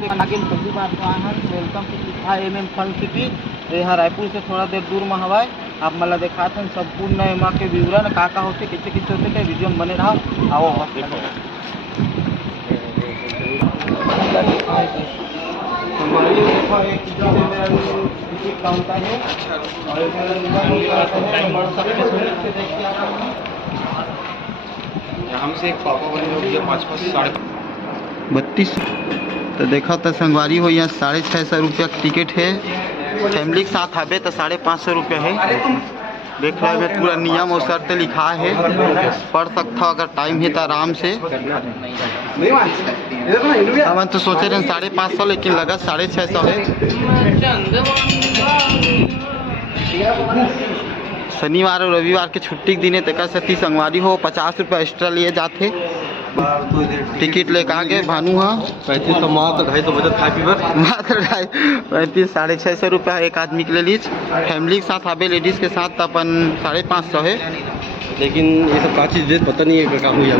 पहली बार तो आए हैं। वेलकम टू लिखा MM फन सिटी। यहाँ रायपुर से थोड़ा देर दूर में हवा आप मतलब दिखाते हैं संपूर्ण एमा के विवरण का होते किसे किसे होते क्या वीडियो में बने रहा आओ काउंटर है हमसे एक पापा बने हो गया 5-5 32। तो देखा तो संगवारी हो यहाँ 650 रुपया टिकट है। फैमिली के साथ आवे तो 550 रुपया है। देख रहे हैं पूरा नियम और शर्त लिखा है, पढ़ सकता अगर टाइम है तो आराम से। हम तो सोचे रहे 550 लेकिन लगा 650 है। शनिवार और रविवार के छुट्टी के दिन है तक सती संगवारी हो 50 रुपया एक्स्ट्रा लिए जाते। टिकट लेकर आगे भानु हाँ 3500 मात्र 250 बचत खा पी मात्र 35 650 रुपया एक आदमी के लिए लीज। फैमिली के साथ आवे लेडीज के साथ तो अपन 550 है। लेकिन ये सब का चीज़ पता नहीं है काम हुई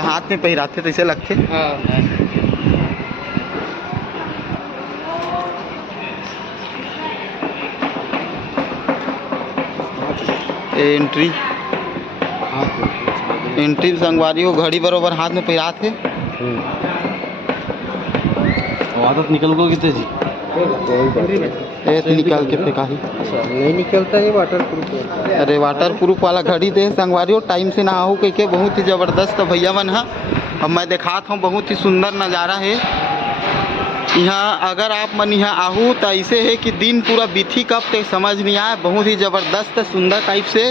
हाथ में पहराते तो ऐसे लगते। एंट्री संगवारी हो घड़ी बरोबर हाथ में पहराते। आदत निकल गो कितने जी निकाल के फेंका ही नहीं निकलता है वाटर प्रूफ। अरे वाटर प्रूफ वाला घड़ी दे संगवारी हो टाइम से नहा हो कह बहुत ही ज़बरदस्त भैया मन है। अब मैं दिखाता हूँ बहुत ही सुंदर नज़ारा है यहाँ। अगर आप मन यहाँ आहू तो ऐसे है कि दिन पूरा बीती कब तक समझ नहीं आए। बहुत ही ज़बरदस्त सुंदर टाइप से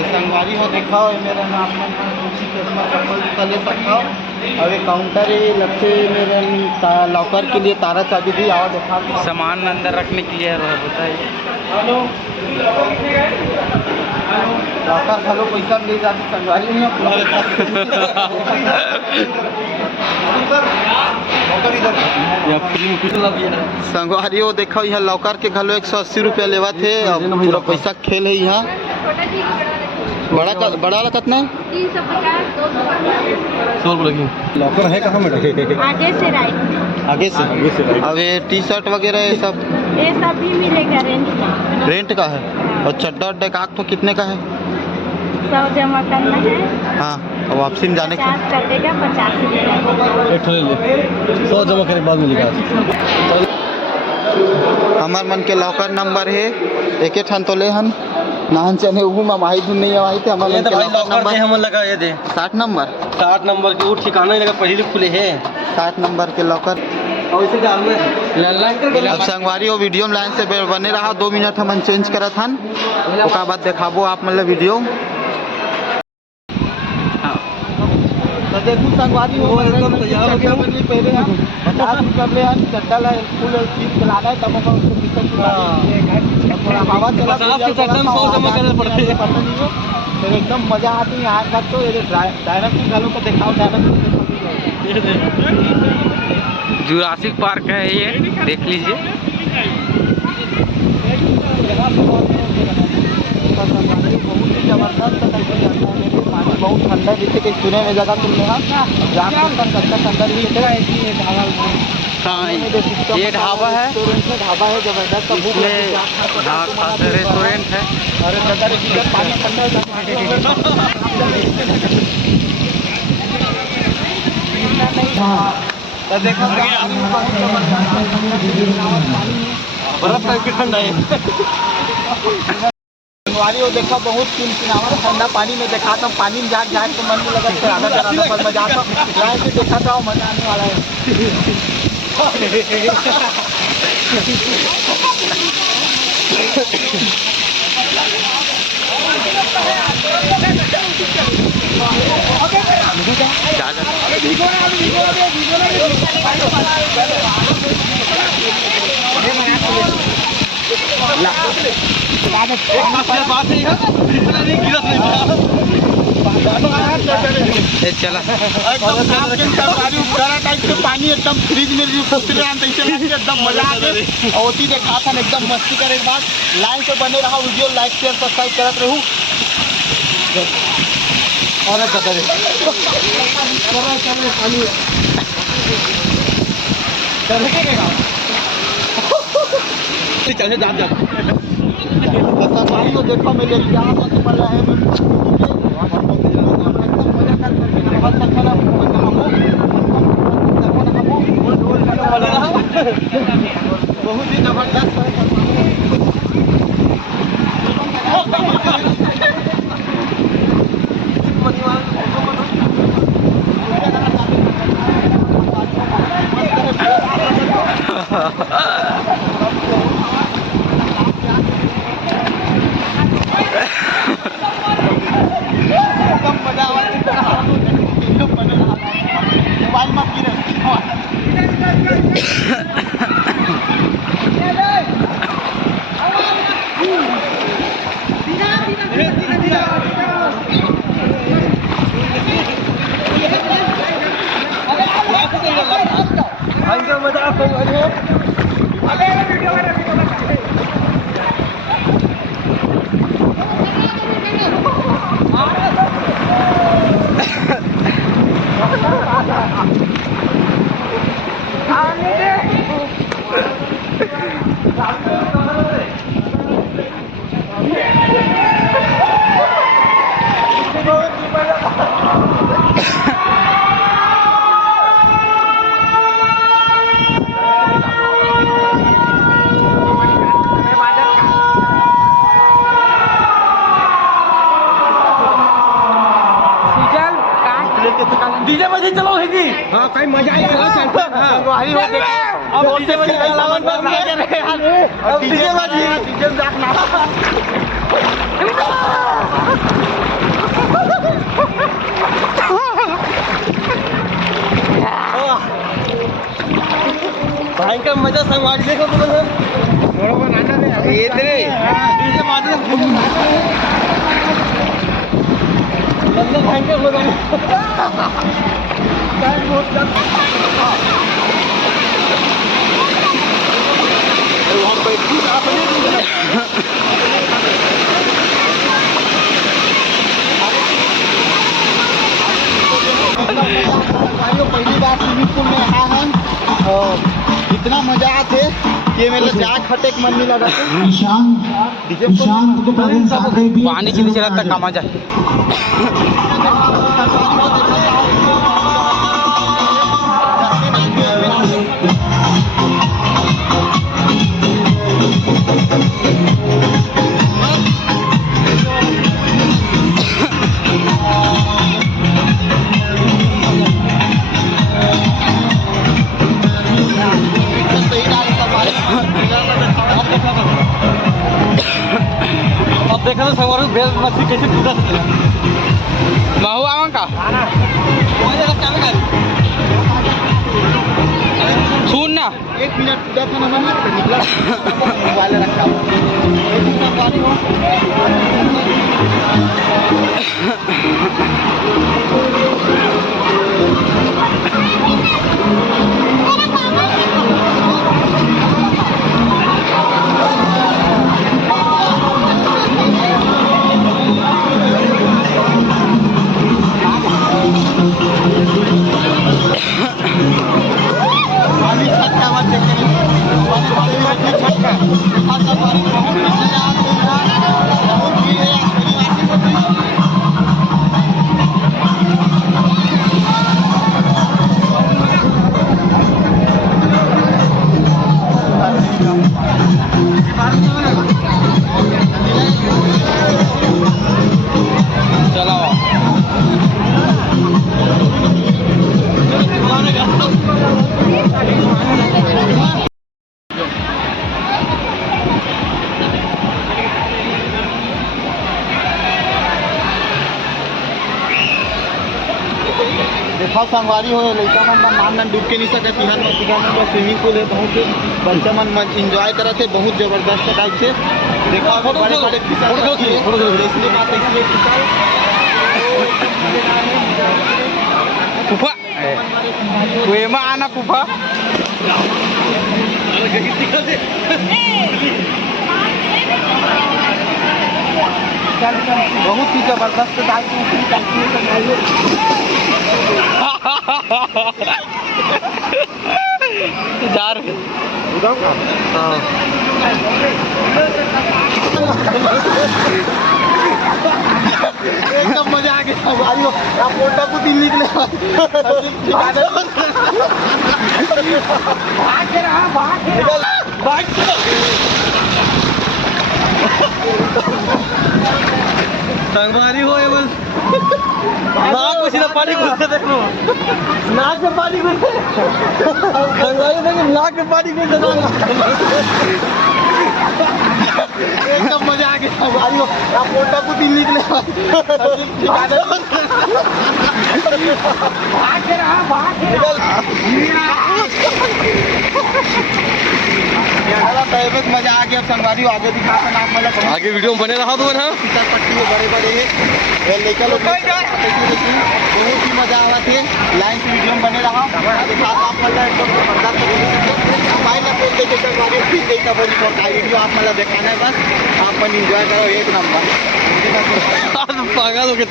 संगवारी हो देखा हो मेरा नाम ले सकता हो। और ये काउंटर है लगते मेरे लॉकर के लिए तारा चाबी दी आओ देखा सामान अंदर रखने के लिए होता है। लॉकर हेलो पैसा ले जाती संगवारी नहीं संगवारी हो देखो यहाँ लॉकर के घलो 180 रुपया लेवा थे। अब पूरा पैसा खेल है यहाँ। बड़ा कितना है 350 लॉकर है कहाँ में आगे से राइट आगे से अब ये टी शर्ट वगैरह ये सब भी मिलेगा रेंट का है। और चड्डा उड्डा का तो कितने का है 100 जमा करना है। हाँ और वापसी में जाने का 50 कटेगा 50 100 जमा करने के बाद मिलेगा। हमार मन के लॉकर नंबर है एक ठन तो ले हन नाहन चने वो में माही धुन नहीं आई थे हमारे भाई लॉकर दे हम लगा ये दे 60 नंबर के वो ठिकाना ही लगा पहले खुले हैं 60 नंबर के लॉकर। और इसे डाल में अब संगवारी वो वीडियो में लाइन से बने रहा 2 मिनट हम चेंज करत हन ओका बाद देखाबो आप मतलब वीडियो। तो देखो संगवारी हो एकदम तैयार हो गया पहले हम 50 रुपया ले हम चड्डा ला फुल चीज चलाना है तब हम थोड़ा हवा चला 50 के चड्डा में 100 जमा करने पड़ते हैं। फिर एकदम मजा आती है यहाँ तक। तो ये डायरेक्ट घरों को दिखाओ डायरेक्ट जुरासिक पार्क है ये देख लीजिए। बहुत ही जबरदस्त पानी बहुत ठंडा जिससे कि चुने में जगह तुमने अंदर भी ये ढाबा है जबरदस्त रेस्टोरेंट है। अरे पानी ठंडा बर्फ टाइप की ठंडा है। संगवारी हो देखा बहुत किनारा ठंडा पानी में देखा था पानी में जाके तो मन में लगा कराना पर मजा आता लाइन से देखा था मजा आने वाला चला पानी एकदम फ्रिज में एकदम मजा आ गई। और देखा था एकदम मस्ती करे बाद लाइन से बने रहा वीडियो लाइक शेयर सब्सक्राइब करते रहूँ। और चल जा जा संगवारी को देखो मैं लेके जा रहा हूं पड़ रहा है बहुत ही जबरदस्त मोबाइल में गिरे डीजे मध्ये चलो है जी हाँ काही मजा आई संगवारी हो अब डीजे मध्ये सावन बंद कर रहे यार अब डीजे मध्ये डीजे देखना भयंकर मजा संगवारी देखो बरोबर येते डीजे मध्ये भयंकर मजा पहली बार स्विमिंग पूल में आया है और इतना मजा आते कि मेरे जाग खटे मन नहीं लगा पानी के नीचे रहता कामा जाए अब देखा तो संगवारी बेल मछली कैसे कूदा महू आवा का सुन ना 1 मिनट पूरा था ना मैंने तो निकला मोबाइल रखा संगवारी हो देखो संगवारी हो लड़का मन नाम न डूब के नहीं सके तिहन में तिहन में स्विमिंग पूल है बहुत बच्चा मन एंजॉय करते बहुत जबरदस्त टाइप से देखो बड़े बड़े इसलिए बात इसलिए फूफा वेमा आना फूफा बहुत ही जबरदस्त टाइप से जा रहे एकदम मजा आ गया भाई आप पोटा को दिन निकले संगवारी हो ये बस नाक में सीधा पानी घुसते देखो नाक में पानी घुसते संगवारी देखो नाक में पानी घुसते एकदम मजा आ गया भाई आप पोटा को दिन निकले मजा आ गया संगवारी आगे दिखा नाक मतलब आगे वीडियो में बने रहा तो ना पट्टी बड़े बड़े लेकर लोग बहुत ही मजा आवा थे लाइन से वीडियो में बने रहा दिखा आप मतलब एकदम जबरदस्त भाई ना बोल देते संगवारी फिर गई था बड़ी वीडियो आप मतलब दिखाना है बस आप मन इंजॉय करो एक नंबर पागल हो गया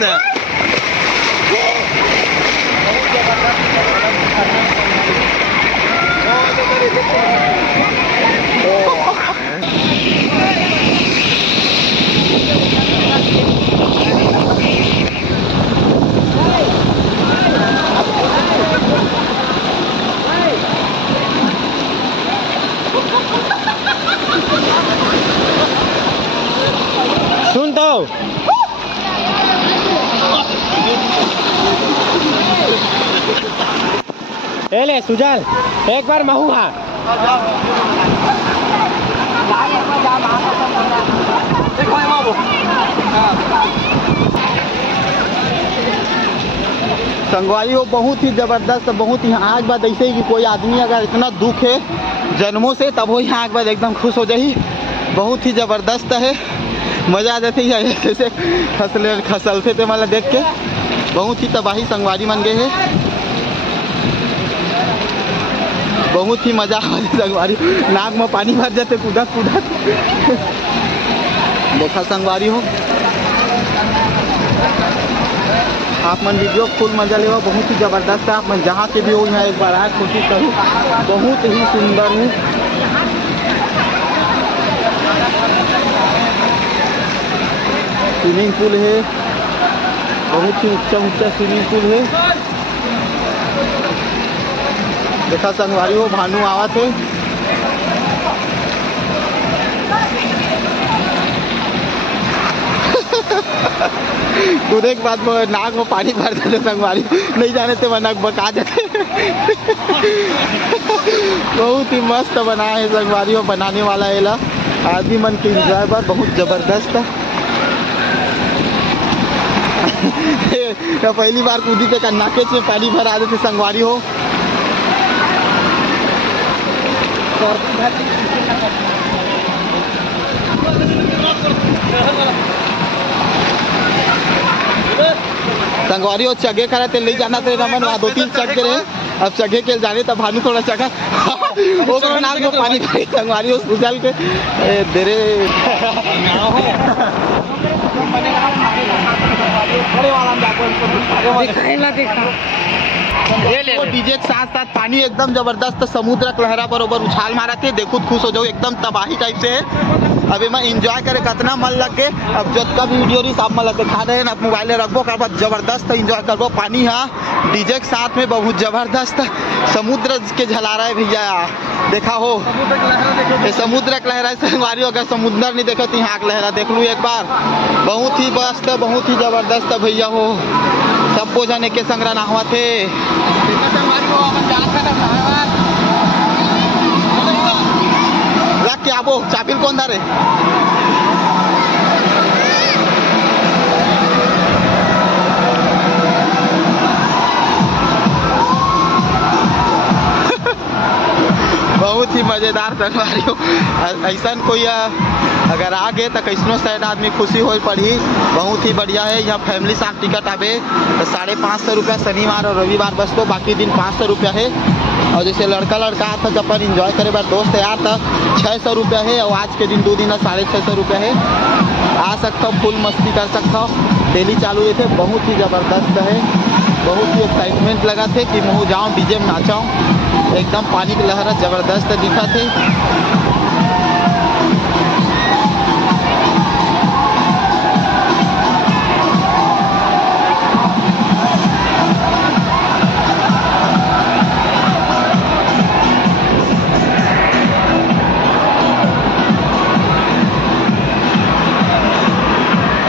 सुन तो ले सुजल एक बार महू हाँ संगवारी हो बहुत ही ज़बरदस्त बहुत ही आज बात ऐसे ही कि कोई आदमी अगर इतना दुख है जन्मों से तब वो यहाँ के बाद एकदम खुश हो जाही बहुत ही ज़बरदस्त है मज़ा आ जाती है ऐसे खसलते थे मतलब देख के बहुत ही तबाही संगवारी मन गए है बहुत ही मज़ा आ संगवारी नाक में पानी भर जाते कूदत कूदत देखा संगवारी हो आप मन वीडियो फुल मजा लेवा बहुत ही ज़बरदस्त है आप मन जहाँ के भी हो यहाँ एक बार आए कोशिश करूँ बहुत ही सुंदर है स्विमिंग पूल है बहुत ही ऊंचा स्विमिंग पूल है देखा संगवारी हो भानु आवा थे कूदे के बाद नाक में पानी भर जाते संगवारी नहीं जाने थे वह नाक बका जाते बहुत ही मस्त बना है संगवारी हो बनाने वाला एला आदमी मन के इंजॉय पर बहुत ज़बरदस्त है पहली बार कूदी के नाके से पानी भर आते थे संगवारी हो संगवारी हो चगे करा थे ले जाना थे रमन वहाँ 2-3 चगे रहे अब चगे के जाने तब भानु थोड़ा चगा वो करो नाक में पानी भरी संगवारी हो उजल के देरे डीजे के साथ साथ पानी एकदम जबरदस्त समुद्र के लहरा बरोबर उछाल मारा थे देखो खुश हो जाओ एकदम तबाही टाइप से है अब मैं इंजॉय करे कितना मन लग के अब जब का वीडियो रही आप मतलब दिखा रहे हैं ना मोबाइल रखबो कर बाद जबरदस्त इंजॉय करबो पानी हाँ डीजे के साथ में बहुत जबरदस्त समुद्र के झला रहा है भैया देखा हो ये समुद्र के लहरा संगवारी अगर समुद्र नहीं देखो तो यहाँ के लहरा देख लूँ एक बार बहुत ही मस्त बहुत ही जबरदस्त भैया हो सबको जाने के संग्रह नहवा थे रख के आबो चापिल कौन धारे बहुत ही मज़ेदार संगवारी हो ऐसा कोई अगर आ गए तो कैसनो साइड आदमी खुशी हो पड़ी बहुत ही बढ़िया है यहाँ फैमिली साथ टिकट आवे तो 550 रुपया शनिवार और रविवार बस तो बाकी दिन 500 रुपया है और जैसे लड़का आता जब अपन इंजॉय करे बार दोस्त यार था 600 रुपया है और आज के दिन 2 दिन 650 रुपया है आ सकता हूँ फुल मस्ती कर सकता हूँ डेली चालू रहते बहुत ही ज़बरदस्त है बहुत ही एक्साइटमेंट लगा थे कि मैं जाऊँ डीजे में नाचाऊँ। एकदम पानी की लहर ज़बरदस्त दिखा थे।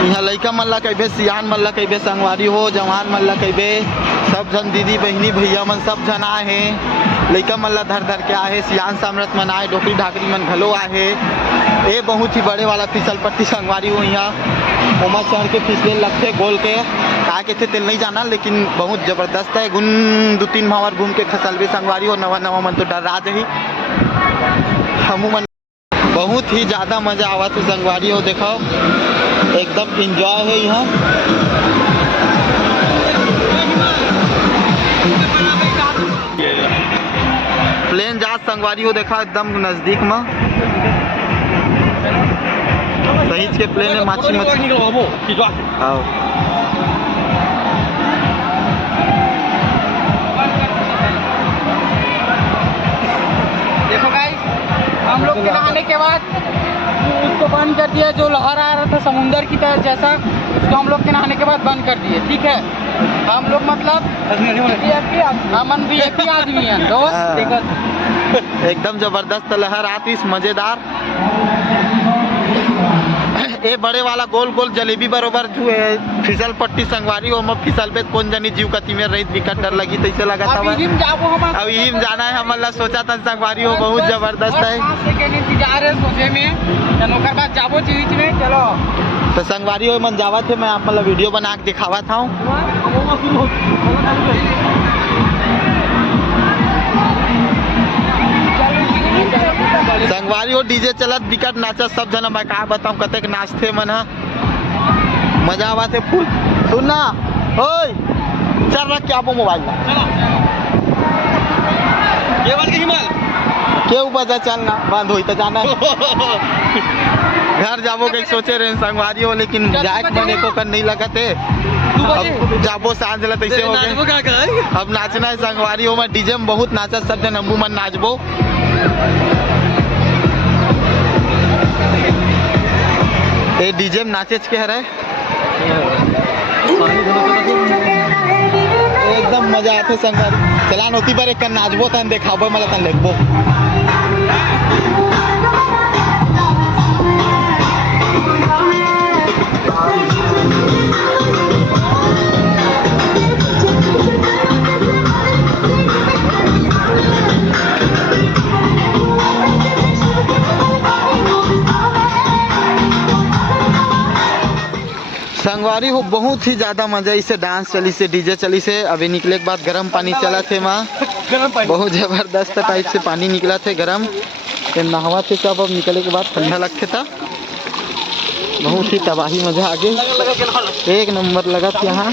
यहाँ लड़का मन ला कहिबे, सियान मन ला कहिबे, संगवारी हो जवान मन ला कहिबे, सब जन दीदी बहनी भैया मन सब जन आए हैं। लड़का मन ला धर धर के आए हैं, सियान सामरत मन आए, डोकरी ढाकरी मन घलो आए हैं। ये बहुत ही बड़े वाला फिसल पट्टी संगवारी हो। यहाँ ओमा चढ़ के फिसले लगते गोल के का के थे तेल नहीं जाना, लेकिन बहुत ज़बरदस्त है। गुन 2-3 भावर घूम के खसलबे संगवारी हो। नवा नवा मन तो डरा जाही। हमू मन बहुत ही ज़्यादा मज़ा आवा तो संगवारी हो। देखो एकदम इंजॉय है यहाँ। प्लेन जहाज संगवारी हो देखा एकदम नजदीक में। सहीज के प्लेन में माछी आओ। देखो गाइस, हम लोग के नहाने के बाद उसको बंद कर दिया। जो लहर आ रहा था समुंदर की तरह जैसा, उसको हम लोग के नहाने के बाद बंद कर दिए। ठीक है, हम लोग मतलब अमन VIP आदमी है दोस्त। एकदम जबरदस्त लहर आती, मजेदार। ये बड़े वाला गोल गोल जलेबी बरोबर जो है फिसल पट्टी संगवारी हो। फिसल पे कौन जानी जीव कती में रही विकट डर लगी तैसे लगा था। अब इम जाना है हमला सोचा था संगवारी हो बहुत जबरदस्त है। इंतजार है सोचे में नौकर बाद जाबो चीज में। चलो तो संगवारी हो मन जावा थे, मैं आप मतलब वीडियो बना के दिखावा था। संगवारी हो डीजे चलत विकट नाचत सब जना। मैं का बताऊं कतेक नाचते मन ह, मजा आवा थे फुल। सुनना ओए चल रख के आपो मोबाइल ला क्यों बजा चलना बंद होई तो जाना है। घर जाबो के सोचे रहे संगवारी हो, लेकिन जाए के मन एको कर नहीं लगते। अब जाबो सांझ ला तैसे हो गए। अब नाचना है संगवारी हो। मैं डीजे में बहुत नाचत सब जन, अम्बू मन नाचबो। ये डीजे में नाचे के हरे एकदम मजा आते संगवारी। चला नोती पर एक नाचबो तन देखाबो मला तन लेखबो। संगवारी हो बहुत ही ज़्यादा मजा इसे डांस चली से डीजे चली से। अभी निकले के बाद गर्म पानी चला थे माँ, बहुत ज़बरदस्त टाइप से पानी निकला थे गर्म। नहावा थे सब, अब निकले के बाद ठंडा लगते था। बहुत ही तबाही मजा आगे एक नंबर लगा था यहाँ।